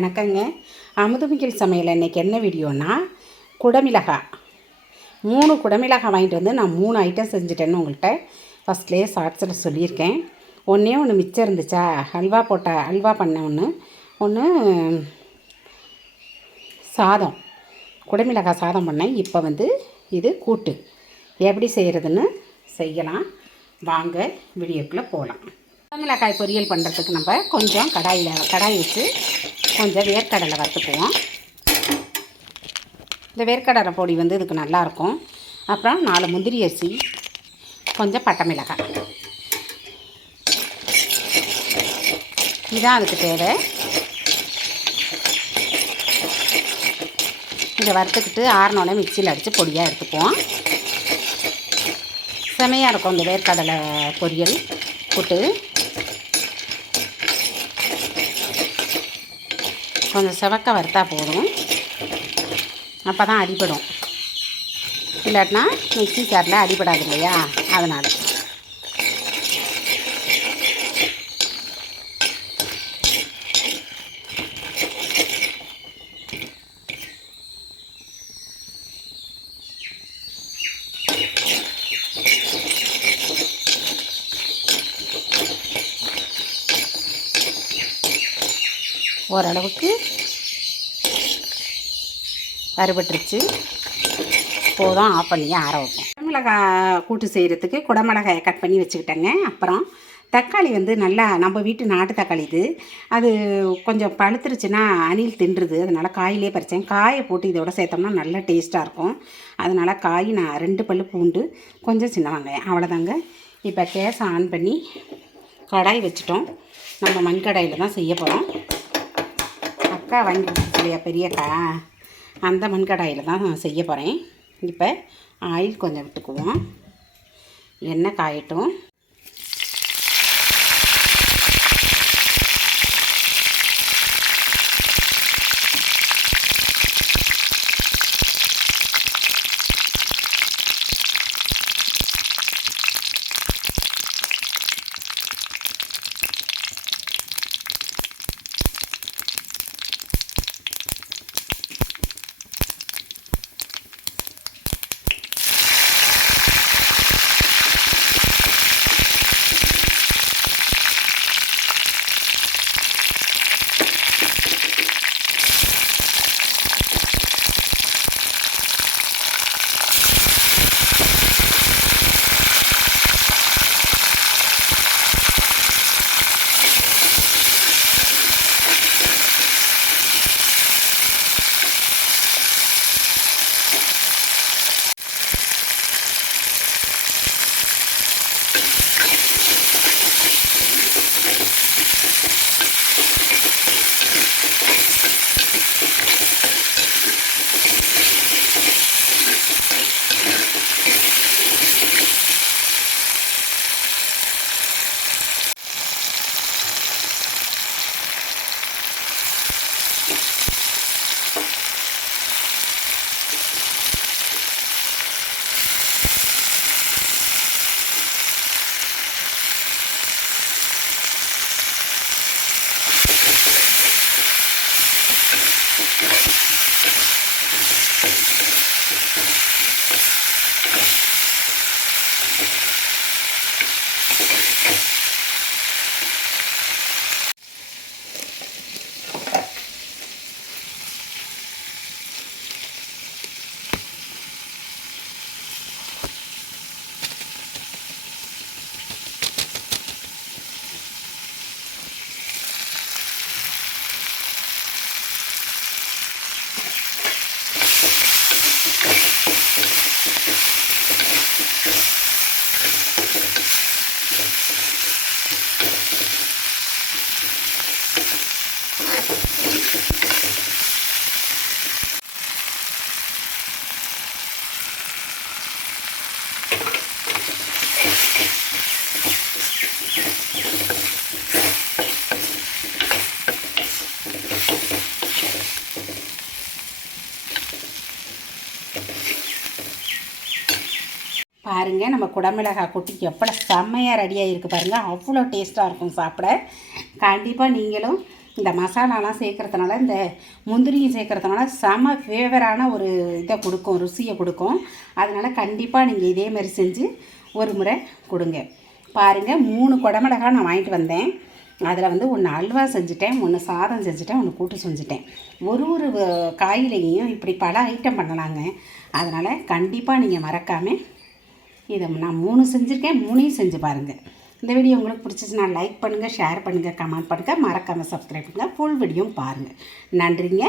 வணக்கங்க. அமுதமிகில் சமையல் இன்றைக்கி என்ன வீடியோன்னா, குடமிளகாய் 3 குடமிளகாய் வாங்கிட்டு வந்து நான் 3 ஐட்டம் செஞ்சுட்டேன்னு உங்கள்கிட்ட ஃபஸ்ட்லேயே ஷார்ட்ஸில் சொல்லியிருக்கேன். ஒன்று மிச்சம் இருந்துச்சா, அல்வா பண்ண ஒன்று சாதம், குடமிளகாய் சாதம் பண்ணேன். இப்போ இது கூட்டு எப்படி செய்கிறதுன்னு செய்யலாம். வாங்க வீடியோக்குள்ளே போகலாம். குடமிளகாய் பொரியல் பண்ணுறதுக்கு நம்ம கொஞ்சம் கடாய் வச்சு கொஞ்சம் வேர்க்கடலை வறுத்துக்குவோம். இந்த வேர்க்கடலை பொடி இதுக்கு நல்லாயிருக்கும். அப்புறம் 4 முந்திரி அரிசி, கொஞ்சம் பட்டை மிளகாய், இதுதான் அதுக்கு தேவை. இதை வறுத்துக்கிட்டு ஆறினோடனே மிக்சியில் அடித்து பொடியாக எடுத்துக்குவோம். செமையாக இருக்கும் இந்த வேர்க்கடலை பொரியல் கூட்டு. கொஞ்சம் செவக்க வறுத்தா போதும், அப்போ தான் அடிபடும். இல்லாட்டினா மிக்ஸி ஜாரில் அடிபடாது இல்லையா, அதனால். ஓரளவுக்கு வறுபட்டுருச்சு, போதும். ஆஃப் பண்ணி ஆற வைப்போம். குடமிளகாய் கூட்டு செய்கிறதுக்கு குடமிளகாயை கட் பண்ணி வச்சுக்கிட்டேங்க. அப்புறம் தக்காளி நல்லா நம்ம வீட்டு நாட்டு தக்காளி இது. அது கொஞ்சம் பழுத்துருச்சுன்னா அணில் தின்றுது, அதனால் காயிலே பறித்தேன். காயை போட்டு இதோட சேர்த்தோம்னா நல்லா டேஸ்ட்டாக இருக்கும். அதனால் காய் நான் 2 பல்லு பூண்டு, கொஞ்சம் சின்ன வெங்காயம், அவ்வளோதாங்க. இப்போ கேஸை ஆன் பண்ணி கடாய் வச்சுட்டோம். நம்ம மண் கடாயில் தான் செய்ய போகிறோம். அக்கா வாங்கி கொடுத்துச்சு இல்லையா பெரியக்கா, அந்த மண்கடாயில் தான் நான் செய்ய போகிறேன். இப்போ ஆயில் கொஞ்சம் விட்டுக்குவோம், எண்ணெய் காயட்டும். பாருங்கள், நம்ம குடமிளகாய் கூட்டுக்கு எவ்வளோ செம்மையாக ரெடியாக இருக்குது பாருங்கள். அவ்வளோ டேஸ்ட்டாக இருக்கும் சாப்பிட. கண்டிப்பாக நீங்களும் இந்த மசாலாலாம் சேர்க்குறதுனால, இந்த முந்திரியும் சேர்க்குறதுனால செம ஃபேவரான ஒரு இதை கொடுக்கும், ருசியை கொடுக்கும். அதனால் கண்டிப்பாக நீங்கள் இதே மாதிரி செஞ்சு ஒரு முறை கொடுங்க. பாருங்கள், 3 குடமிளகாய் நான் வாங்கிட்டு வந்தேன். அதில் வந்து 1 அல்வா செஞ்சுட்டேன், 1 சாதம் செஞ்சுட்டேன், 1 கூட்டு செஞ்சுட்டேன். ஒரு காயிலையும் இப்படி பல ஐட்டம் பண்ணலாங்க. அதனால் கண்டிப்பாக நீங்கள் மறக்காமல் இதை நான் 3 செஞ்சுருக்கேன், 3ஐயும் செஞ்சு பாருங்கள். இந்த வீடியோ உங்களுக்கு பிடிச்சிச்சுன்னா லைக் பண்ணுங்கள், ஷேர் பண்ணுங்கள், கமெண்ட் பண்ணுங்கள், மறக்காமல் சப்ஸ்கிரைப் பண்ணுங்கள். ஃபுல் வீடியோவும் பாருங்கள். நன்றிங்க.